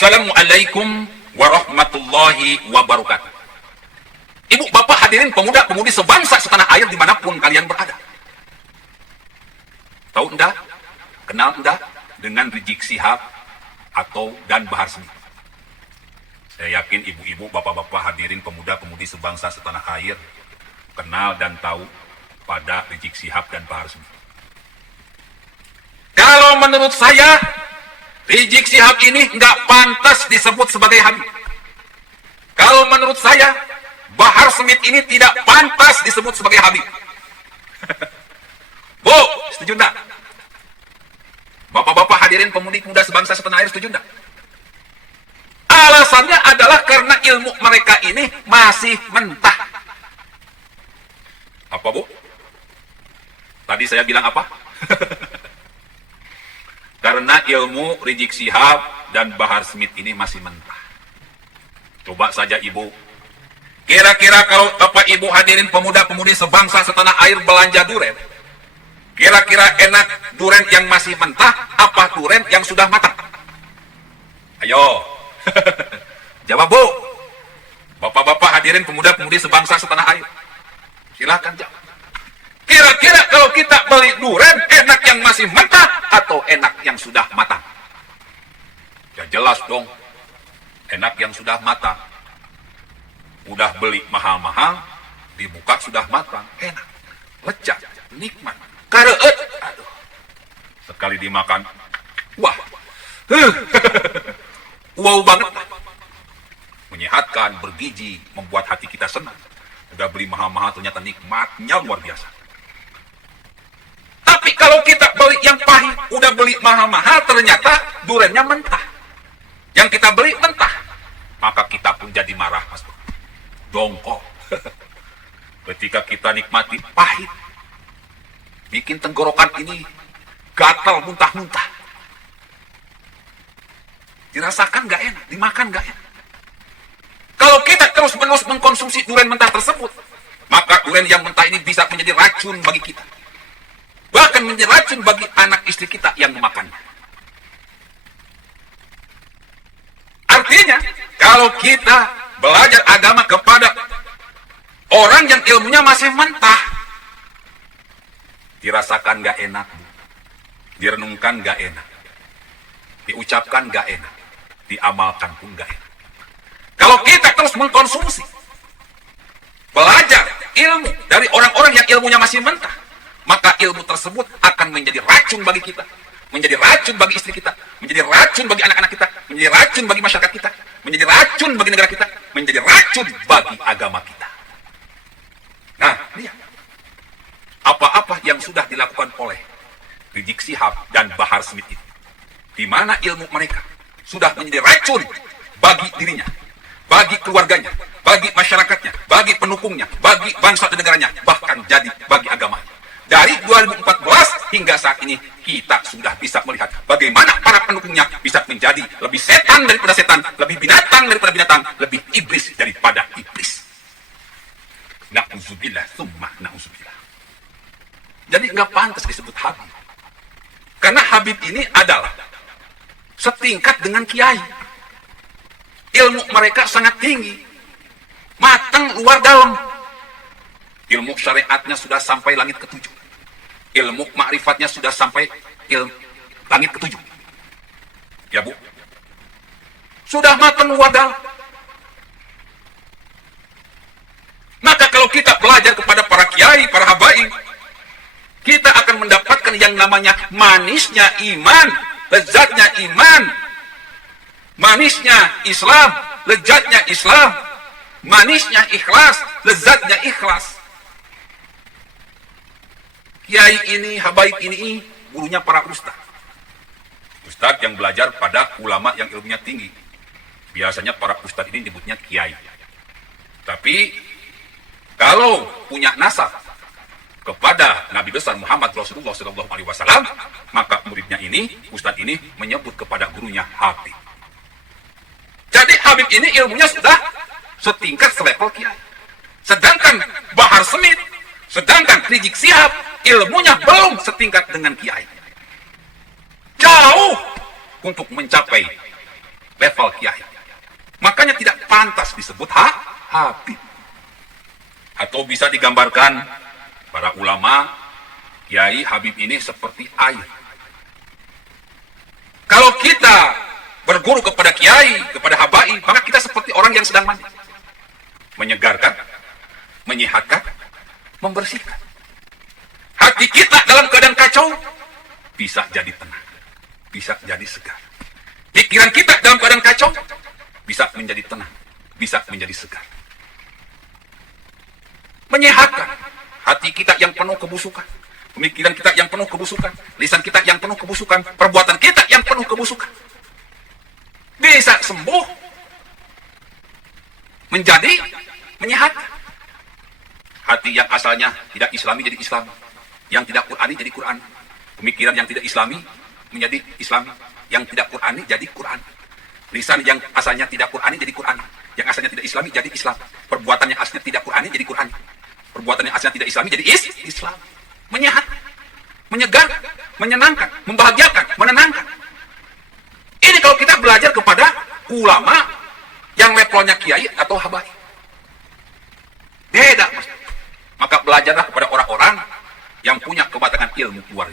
Assalamualaikum warahmatullahi wabarakatuh. Ibu, bapak, hadirin pemuda-pemudi sebangsa setanah air dimanapun kalian berada. Tahu enggak? Kenal enggak dengan Rizik Syihab atau dan Bahar Smith? Saya yakin ibu-ibu, bapak-bapak, hadirin pemuda-pemudi sebangsa setanah air kenal dan tahu pada Rizik Syihab dan Bahar Smith. Kalau menurut saya, Rizik Syihab ini nggak pantas disebut sebagai Habib. Kalau menurut saya, Bahar Smith ini tidak pantas disebut sebagai Habib. Bu, setuju enggak? Bapak-bapak hadirin pemudi muda sebangsa setanah air, setuju enggak? Alasannya adalah karena ilmu mereka ini masih mentah. Apa, Bu? Tadi saya bilang apa? Karena ilmu Rizik Syihab dan Bahar Smith ini masih mentah. Coba saja ibu. Kira-kira kalau bapak ibu hadirin pemuda-pemudi sebangsa setanah air belanja duren, kira-kira enak duren yang masih mentah apa duren yang sudah matang? Ayo. Jawab, Bu. Bapak-bapak hadirin pemuda-pemudi sebangsa setanah air, silakan jawab. Kira-kira kalau kita beli duren, enak yang masih mentah atau enak yang sudah matang? Ya jelas dong, enak yang sudah matang. Udah beli mahal-mahal, dibuka sudah matang, enak, lezat, nikmat, kareut, aduh, sekali dimakan, wah, wow banget, menyehatkan, bergizi, membuat hati kita senang. Udah beli mahal-mahal ternyata nikmatnya luar biasa. Tapi kalau kita beli yang pahit, udah beli mahal-mahal, ternyata durennya mentah. Yang kita beli mentah, maka kita pun jadi marah, Mas. Dongkol. Ketika kita nikmati pahit, bikin tenggorokan ini gatal, muntah-muntah. Dirasakan gak enak, dimakan gak enak. Kalau kita terus-menerus mengkonsumsi duren mentah tersebut, maka duren yang mentah ini bisa menjadi racun bagi kita. Bahkan menjadi racun bagi anak istri kita yang memakannya. Artinya, kalau kita belajar agama kepada orang yang ilmunya masih mentah, dirasakan gak enak, direnungkan gak enak, diucapkan gak enak, diamalkan pun gak enak. Kalau kita terus mengkonsumsi, belajar ilmu dari orang-orang yang ilmunya masih mentah, maka ilmu tersebut akan menjadi racun bagi kita, menjadi racun bagi istri kita, menjadi racun bagi anak-anak kita, menjadi racun bagi masyarakat kita, menjadi racun bagi negara kita, menjadi racun bagi agama kita. Nah, lihat apa-apa yang sudah dilakukan oleh Rizik Syihab dan Bahar Smith itu, di mana ilmu mereka sudah menjadi racun bagi dirinya, bagi keluarganya, bagi masyarakatnya, bagi pendukungnya, bagi bangsa dan negaranya, bahkan jadi bagi agamanya. Dari 2014 hingga saat ini, kita sudah bisa melihat bagaimana para pendukungnya bisa menjadi lebih setan daripada setan, lebih binatang daripada binatang, lebih iblis daripada iblis. Na'udzubillah, summa na'udzubillah. Jadi nggak pantas disebut Habib. Karena Habib ini adalah setingkat dengan kiai. Ilmu mereka sangat tinggi, matang luar dalam. Ilmu syariatnya sudah sampai langit ketujuh. Ilmu ma'rifatnya sudah sampai langit ketujuh. Ya, Bu. Sudah matang luar dalam. Maka kalau kita belajar kepada para kiai, para habaib, kita akan mendapatkan yang namanya manisnya iman, lezatnya iman, manisnya Islam, lezatnya Islam, manisnya ikhlas, lezatnya ikhlas. Kiai ini, habaib ini, gurunya para ustaz. Ustaz yang belajar pada ulama yang ilmunya tinggi. Biasanya para ustaz ini disebutnya kiai. Tapi kalau punya nasab kepada Nabi besar Muhammad Rasulullah SAW, maka muridnya ini, ustaz ini menyebut kepada gurunya Habib. Jadi Habib ini ilmunya sudah setingkat selevel kiai. Sedangkan Bahar Smith, sedangkan Rizik Syihab, ilmunya belum setingkat dengan kiai. Jauh untuk mencapai level level kiai. Makanya tidak pantas disebut Habib. Atau bisa digambarkan para ulama, Kiai Habib ini seperti air. Kalau kita berguru kepada kiai, kepada habaib, maka kita seperti orang yang sedang mandi. Menyegarkan, menyehatkan, membersihkan. Hati kita dalam keadaan kacau, bisa jadi tenang, bisa jadi segar. Pikiran kita dalam keadaan kacau, bisa menjadi tenang, bisa menjadi segar. Menyehatkan hati kita yang penuh kebusukan, pemikiran kita yang penuh kebusukan, lisan kita yang penuh kebusukan, perbuatan kita yang penuh kebusukan. Bisa sembuh, menjadi menyehatkan. Hati yang asalnya tidak Islami jadi Islami, yang tidak Qur'ani jadi Qur'an. Pemikiran yang tidak Islami menjadi Islami, yang tidak Qur'ani jadi Qur'an. Lisan yang asalnya tidak Qur'ani jadi Qur'ani, yang asalnya tidak Islami jadi Islam. Perbuatan yang asalnya tidak Qur'ani jadi Qur'ani. Perbuatan yang asalnya tidak Islami jadi Islam. Menyehat, menyegar, menyenangkan, membahagiakan, menenangkan. Ini kalau kita belajar kepada ulama yang levelnya kiai atau habaib. Beda, Mas. Maka belajarlah kepada orang-orang yang punya kematangan ilmu luar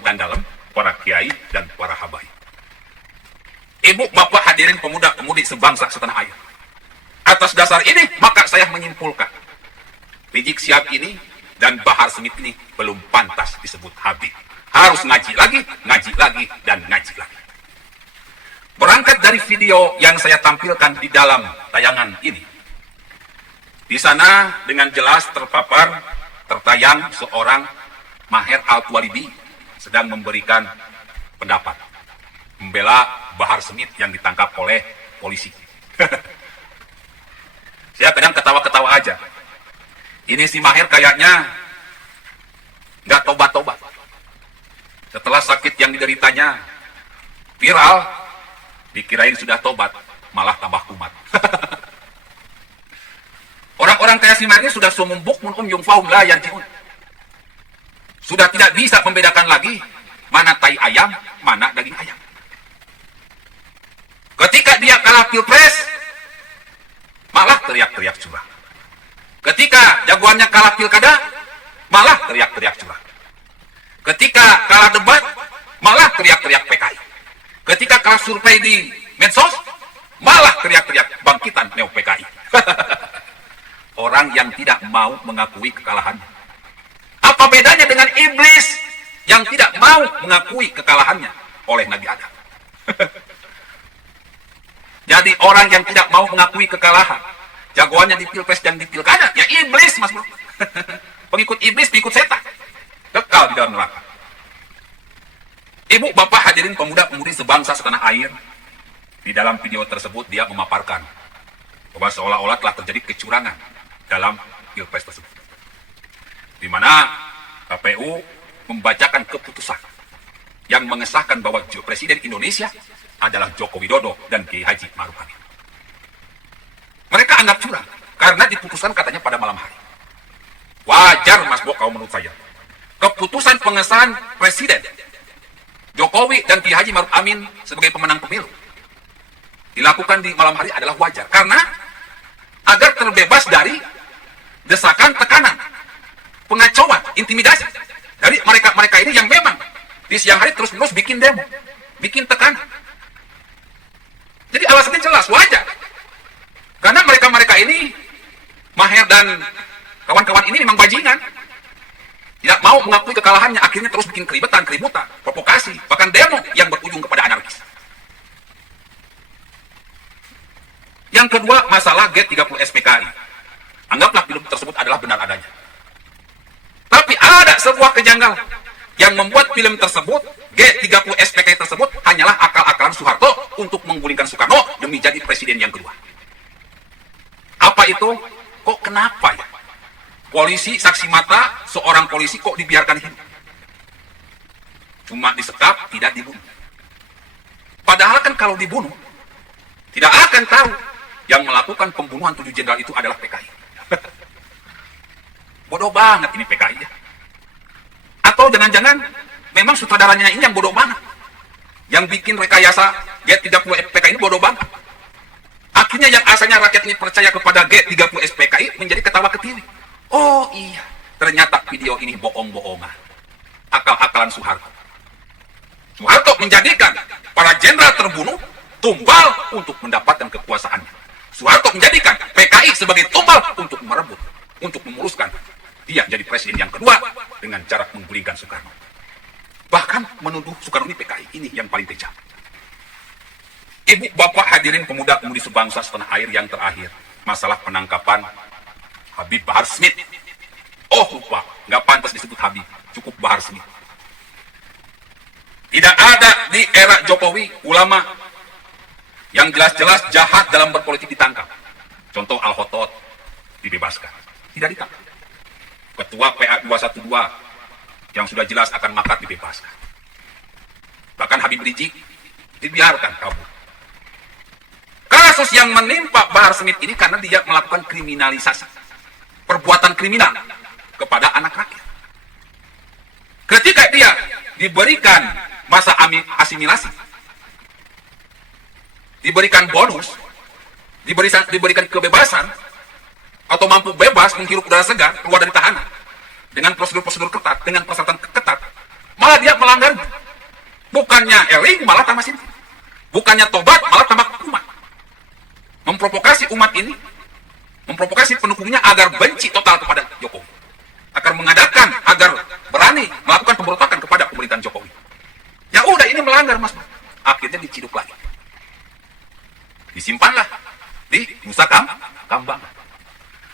dan dalam, para kiai dan para habaib. Ibu, bapak, hadirin pemuda-pemudi sebangsa setanah air. Atas dasar ini, maka saya menyimpulkan, Rizik Syihab ini dan Bahar Smith ini belum pantas disebut Habib. Harus ngaji lagi, dan ngaji lagi. Berangkat dari video yang saya tampilkan di dalam tayangan ini, di sana dengan jelas tertayang seorang Maher Al-Tuwalibi sedang memberikan pendapat, membela Bahar Smith yang ditangkap oleh polisi. Saya kadang ketawa-ketawa aja. Ini si Maher kayaknya nggak tobat-tobat. Setelah sakit yang dideritanya viral, dikirain sudah tobat, malah tambah kumat. Orang-orang kayak si Maher ini sudah sumum bukmun yung faum la yantiun. Sudah tidak bisa membedakan lagi mana tai ayam, mana daging ayam. Ketika dia kalah pilpres, malah teriak-teriak curang. Ketika jagoannya kalah pilkada, malah teriak-teriak curang. Ketika kalah debat, malah teriak-teriak PKI. Ketika kalah survei di medsos, malah teriak-teriak bangkitan neo PKI. Orang yang tidak mau mengakui kekalahannya. Apa bedanya dengan iblis yang tidak mau mengakui kekalahannya oleh Nabi Adam? Jadi orang yang tidak mau mengakui kekalahan, jagoannya di pilpres dan di pilkada, ya iblis, Mas Bro. Pengikut iblis, pengikut setan, kekal di dalam neraka. Ibu, bapak, hadirin pemuda-pemudi sebangsa setanah air, di dalam video tersebut dia memaparkan bahwa seolah-olah telah terjadi kecurangan dalam pilpres tersebut, di mana KPU membacakan keputusan yang mengesahkan bahwa Presiden Indonesia adalah Joko Widodo dan Kiai Haji Ma'ruf Amin. Mereka anggap curang karena diputuskan katanya pada malam hari. Wajar, Mas Bo, kalau menurut saya keputusan pengesahan Presiden Jokowi dan Kiai Haji Ma'ruf Amin sebagai pemenang pemilu dilakukan di malam hari adalah wajar, karena agar terbebas dari desakan, tekanan, pengacauan, intimidasi dari mereka ini yang memang di siang hari terus-menerus bikin demo, bikin tekanan. Jadi alasannya jelas, wajar. Karena mereka ini, Maher dan kawan-kawan ini memang bajingan. Tidak mau mengakui kekalahannya, akhirnya terus bikin keributan, provokasi, bahkan demo yang berujung kepada anarkis. Yang kedua, masalah G30 SPKI. Anggaplah film tersebut adalah benar adanya. Tapi ada sebuah kejanggalan yang membuat film tersebut, G30 SPKI tersebut, hanyalah akal-akalan Soeharto untuk menggulingkan Soekarno demi jadi presiden yang kedua. Apa itu? Kok kenapa ya? Polisi, saksi mata, seorang polisi kok dibiarkan hidup? Cuma disekap, tidak dibunuh. Padahal kan kalau dibunuh, tidak akan tahu yang melakukan pembunuhan 7 jenderal itu adalah PKI. Bodoh banget ini PKI ya. Atau jangan-jangan memang sutradaranya ini yang bodoh banget, yang bikin rekayasa G30 PKI ini rakyat ini percaya kepada G30 SPKI menjadi ketawa ketiwi. Oh iya, ternyata video ini bohong-bohongan. Akal-akalan Soeharto. Soeharto menjadikan para jenderal terbunuh tumbal untuk mendapatkan kekuasaannya. Soeharto menjadikan PKI sebagai tumbal untuk merebut, untuk memuluskan dia jadi presiden yang kedua dengan cara menggulingkan Soekarno. Bahkan menuduh Soekarno ini PKI, ini yang paling kejam. Ibu, bapak, hadirin pemuda-pemudi sebangsa setanah air yang terakhir, masalah penangkapan Habib Bahar Smith. Oh lupa, nggak pantas disebut Habib, cukup Bahar Smith. Tidak ada di era Jokowi ulama yang jelas-jelas jahat dalam berpolitik ditangkap. Contoh Al-Khotot dibebaskan, tidak ditangkap. Ketua PA 212 yang sudah jelas akan makar dibebaskan. Bahkan Habib Rizik dibiarkan kabur. Kasus yang menimpa Bahar Smith ini karena dia melakukan kriminalisasi, perbuatan kriminal kepada anak rakyat. Ketika dia diberikan masa asimilasi, diberikan bonus, diberikan kebebasan, atau mampu bebas menghirup udara segar keluar dari tahanan dengan prosedur-prosedur ketat, dengan persyaratan ketat, malah dia melanggar. Bukannya eling, malah tambah simpul. Bukannya tobat, malah tambah kumat. Memprovokasi umat ini, memprovokasi pendukungnya agar benci total kepada Jokowi, agar mengadakan, agar berani melakukan pemberontakan kepada pemerintahan Jokowi. Ya udah, ini melanggar, Mas. Akhirnya diciduk lagi, disimpanlah di Nusa Kambangan.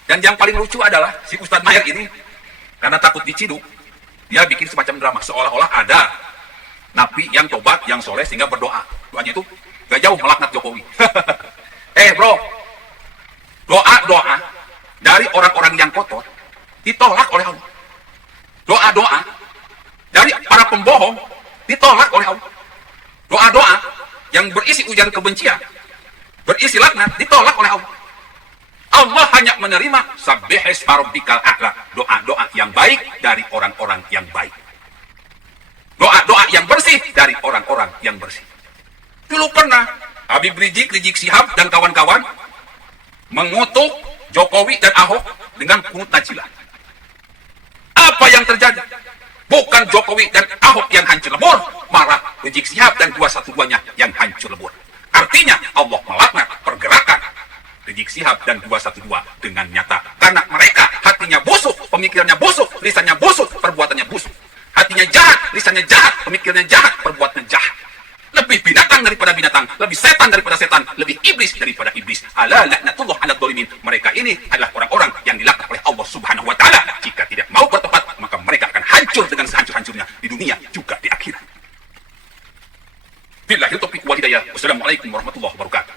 Dan yang paling lucu adalah si Ustadz Maher ini, karena takut diciduk, dia bikin semacam drama seolah-olah ada nabi yang tobat, yang soleh, sehingga berdoa. Doanya itu gak jauh melaknat Jokowi. Bro, doa-doa dari orang-orang yang kotor ditolak oleh Allah. Doa-doa dari para pembohong ditolak oleh Allah. Doa-doa yang berisi ujian kebencian, berisi laknat, ditolak oleh Allah. Allah hanya menerima sabbihisma rabbikal a'la, doa-doa yang baik dari orang-orang yang baik. Doa-doa yang bersih dari orang-orang yang bersih. Dulu pernah Habib Rizik Sihab dan kawan-kawan mengutuk Jokowi dan Ahok dengan kunut najilah. Apa yang terjadi? Bukan Jokowi dan Ahok yang hancur lebur, malah Rizik Sihab dan 212-nya yang hancur lebur. Artinya Allah melaknat pergerakan Rizik Sihab dan 212 dengan nyata. Karena mereka hatinya busuk, pemikirannya busuk, lisannya busuk, perbuatannya busuk. Hatinya jahat, lisannya jahat, pemikirannya jahat, perbuatannya jahat. Lebih binatang daripada binatang, lebih setan daripada setan, lebih iblis daripada iblis. Ala laknatullah ala dzalimin. Mereka ini adalah orang-orang yang dilaknat oleh Allah Subhanahu wa taala. Jika tidak mau bertobat, maka mereka akan hancur dengan sehancur-hancurnya di dunia juga di akhirat. Billahi taufiq wal hidayah. Wassalamualaikum warahmatullahi wabarakatuh.